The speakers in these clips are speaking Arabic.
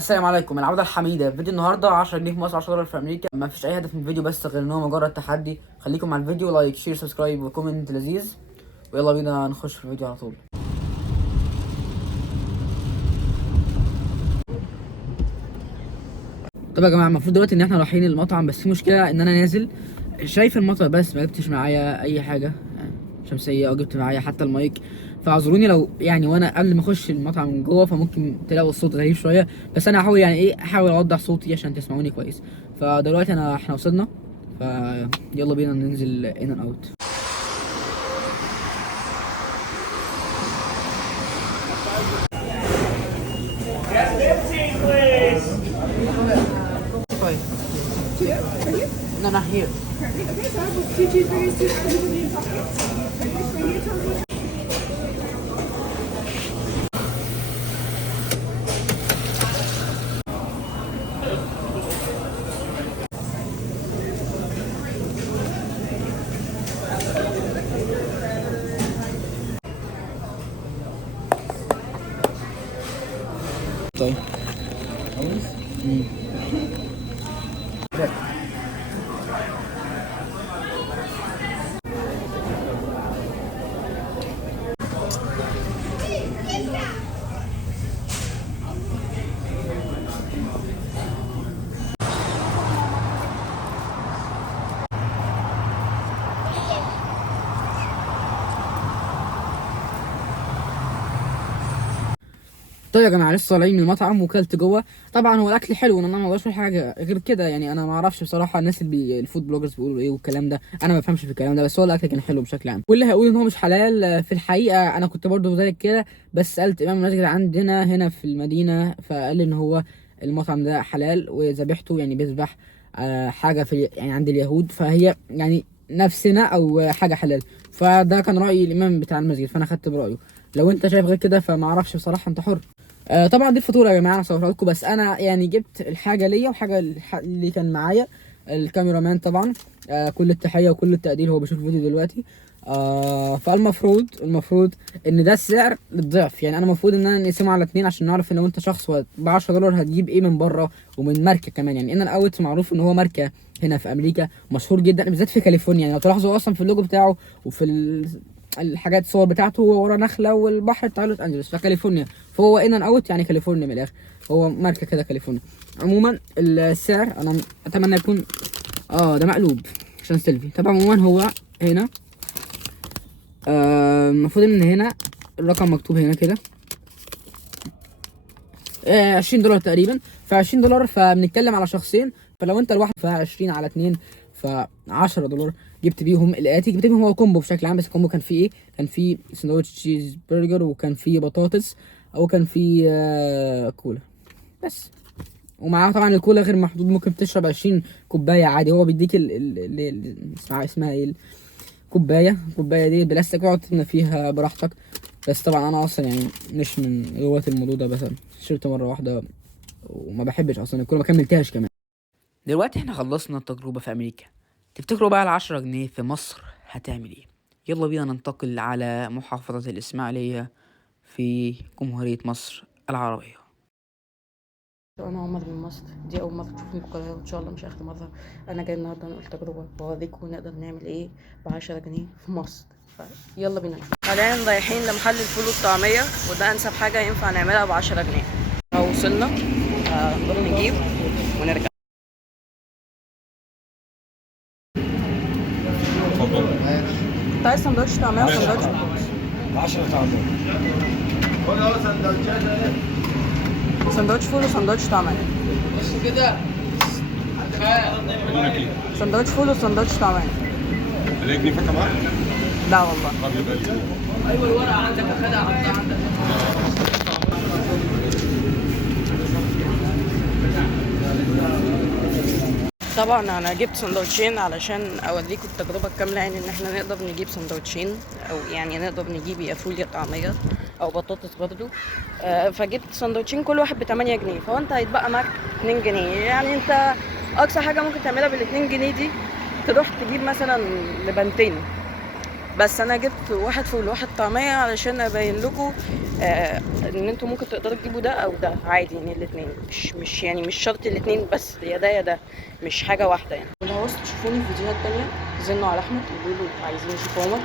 السلام عليكم. العودة الحميدة. فيديو النهاردة 10 جنيه في مصر، 10 دولار في أمريكا. ما فيش أي هدف من الفيديو بس غير إن هو مجرد تحدي. خليكم مع الفيديو، لايك شير سبسكرايب وكومنت لذيذ، ويلا بينا نخش في الفيديو على طول. طب يا جماعة، المفروض دلوقتي إن إحنا رايحين المطعم، بس في مشكلة إن أنا نازل شايف المطعم بس ما جبتش معايا أي حاجة شمسية، أو جبت معايا حتى المايك. فاعذروني لو يعني وانا قبل ما اخش المطعم من جوه فممكن تلاقوا الصوت غريب شويه، بس انا هحاول يعني احاول اوضح صوتي عشان تسمعوني كويس. فدلوقتي احنا وصلنا، فيلا بينا ننزل ان اند اوت. No, not here. Okay, so I have two cheeseburgers, two طيب. طيب يا جماعه، لسه طالعين من المطعم وكلت جوه. طبعا هو الاكل حلو، ان انا ما اقدرش حاجه غير كده. يعني انا ما اعرفش بصراحه الناس الفود بلوجرز بيقولوا ايه والكلام ده، انا ما بفهمش في الكلام ده، بس هو الاكل كان حلو بشكل عام. واللي هيقول ان هو مش حلال في الحقيقه انا كنت برضو زيك كده، بس سالت امام المسجد عندنا هنا في المدينه فقال لي ان هو المطعم ده حلال، وذبيحته يعني بيذبح حاجه في يعني عند اليهود، فهي يعني نفسنا او حاجه حلال. فده كان راي الامام بتاع المسجد، فانا خدت برايه. لو انت شايف غير كده فما اعرفش بصراحه، انت حر. طبعا دي الفاتوره يا جماعه، انا صورتها لكم، بس انا يعني جبت الحاجه ليا وحاجه اللي كان معايا الكاميرا مان طبعا. كل التحيه وكل التقدير، هو بيشوف الفيديو دلوقتي. فالمفروض ان ده السعر الضعف. يعني انا المفروض ان انا نقسمه على اتنين عشان نعرف ان لو انت شخص ب 10 دولار هتجيب ايه من بره ومن ماركه كمان. يعني ان الاوت معروف ان هو ماركه هنا في امريكا، مشهور جدا بالذات في كاليفورنيا. يعني لو تلاحظوا اصلا في اللوجو بتاعه وفي الحاجات الصور بتاعته، هو ورا نخله والبحر بتاع لوس انجلوس فكاليفورنيا، فهو ان اند اوت يعني كاليفورنيا من الاخر، هو ماركه كده كاليفورنيا. عموما السعر انا اتمنى يكون ده مقلوب عشان سيلفي. طبعا عموما هو هنا المفروض ان هنا الرقم مكتوب هنا كده 20 دولار تقريبا. ف 20 دولار فبنتكلم على شخصين، فلو انت لوحدك ف 20 على 2 ف 10 دولار. جبت بيهم الاتي، جبت بيهم هو كومبو بشكل عام، بس الكومبو كان فيه ايه؟ كان فيه سندوتش تشيز برجر، وكان فيه بطاطس، او كان فيه كولا بس. ومعاه طبعا الكولا غير محدود، ممكن تشرب 20 كوبايه عادي. هو بيديك اسمها ايه، الكوبايه دي بلاستيك، اقعد تملى فيها براحتك. بس طبعا انا اصلا يعني مش من هواة الموضوع ده، بس شربت مره واحده وما بحبش اصلا الكولا، ما كملتهاش كمان. دلوقتي احنا خلصنا التجربه في امريكا. تفتكروا بقى ال10 جنيه في مصر هتعمل ايه؟ يلا بينا ننتقل على محافظه الاسماعيليه في جمهوريه مصر العربيه. انا عمر من مصر، دي اول مره تشوفني القاهره، وان شاء الله مش اخر مره. انا جاي النهارده انقل تجربه واوريكم نقدر نعمل ايه ب10 جنيه في مصر. يلا بينا نشوف. حاليا رايحين لمحل الفول والطعميه، وده انسب حاجه ينفع نعملها ب10 جنيه. وصلنا، نروح نجيب ونرجع. اتفضل. كنت عايز سندوتش طعميه وسندوتش بطاطس. 10 طعمية. سندوتش فول وسندوتش طعميه. بس كده. سندوتش فول وسندوتش طعميه. رجلي فاكهة معاك؟ لا والله. طب يبقى لي. ايوه الورقه عندك، اخدها حطها عندك. طبعا انا جبت سندوتشين علشان اوريكم التجربه الكامله، يعني ان احنا نقدر نجيب سندوتشين، او يعني نقدر نجيب يا فول يا طعميه او بطاطس برضو. فجبت سندوتشين كل واحد ب8 جنيه، فهو انت هيتبقى معاك 2 جنيه. يعني انت اقصى حاجه ممكن تعملها بال2 جنيه دي تروح تجيب مثلا لبنتين. بس انا جبت واحد فول وواحد طعميه علشان ابين لكم ان انتوا ممكن تقدروا تجيبوا ده او ده عادي، يعني الاثنين مش يعني مش شرط الاثنين، بس يا ده يا ده، مش حاجه واحده يعني. ولو عاوزتوا تشوفوني في فيديوهات تانية زنوا على احمد قولوا له عايزين نشوف عمر،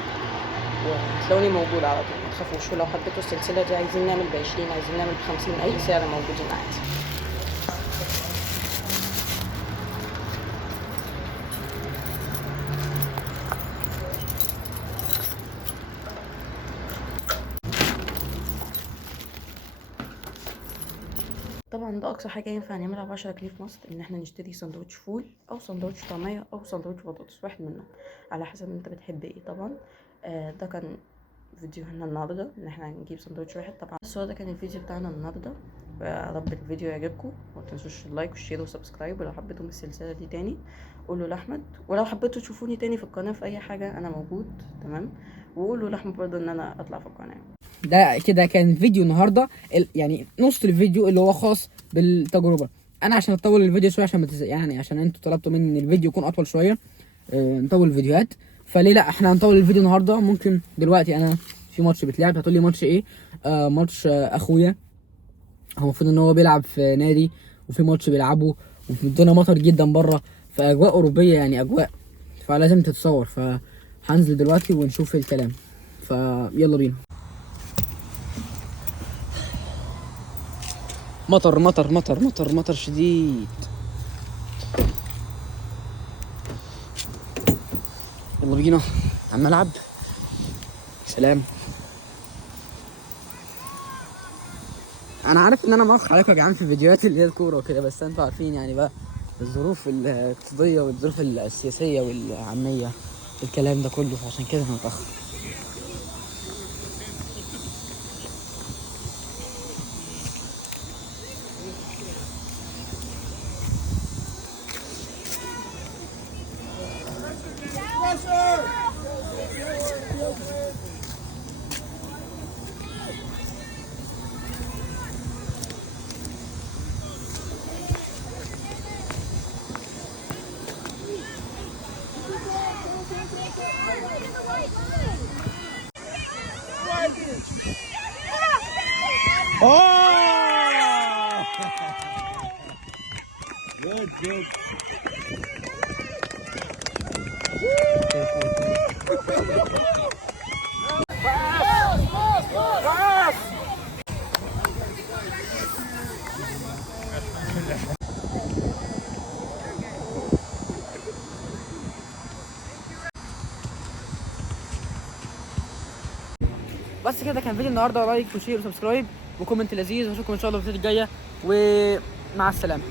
وهتلاقوني موجود على طول، ما تخافوش. ولو حبيتوا السلسله دي عايزين نعمل ب20 عايزين نعمل ب50 اي سعر موجودين عادي. طبعا ده اقصى حاجه ينفع نعملها ب10 جنيه في مصر، ان احنا نشتري سندوتش فول او سندوتش طعميه او سندوتش بطاطس، واحد منهم على حسب انت بتحب ايه طبعا. ده كان فيديوهنا النهارده، ان احنا نجيب سندوتش واحد طبعا. بس هو ده كان الفيديو بتاعنا النهارده، يا رب الفيديو يعجبكم، وما تنسوش اللايك والشير وسبسكرايب. ولو حبيتوا السلسله دي تاني قولوا لاحمد، ولو حبيتوا تشوفوني تاني في القناه في اي حاجه انا موجود تمام، وقولوا لاحمد برضه ان انا اطلع في القناه. ده كده كان فيديو النهارده، يعني نص الفيديو اللي هو خاص بالتجربه. انا عشان اطول الفيديو شويه عشان يعني عشان انتوا طلبتوا مني ان الفيديو يكون اطول شويه، نطول الفيديوهات، فليه لا احنا هنطول الفيديو النهارده. ممكن دلوقتي انا في ماتش بيتلعب، هتقول لي ماتش ايه؟ ماتش اخويا، هو المفروض ان هو بيلعب في نادي وفي ماتش بيلعبه وفي الدنيا مطر جدا بره، في اجواء اوروبيه يعني اجواء، فلازم تتصور. فهنزل دلوقتي ونشوف الكلام، فيلا بينا. مطر مطر مطر مطر مطر شديد. يلا بينا على الملعب. سلام. انا عارف ان انا مأخر عليكم يا جدعان في الفيديوهات اللي هي الكوره وكده، بس انتوا عارفين يعني بقى الظروف الاقتصاديه والظروف السياسيه والعاميه الكلام ده كله، فعشان كده انا متأخر. Oh! Good, good. بس كده كان فيديو النهارده، لايك وشير وسبسكرايب وكومنت لذيذ، واشوفكم ان شاء الله في الفيديو الجايه، ومع السلامه.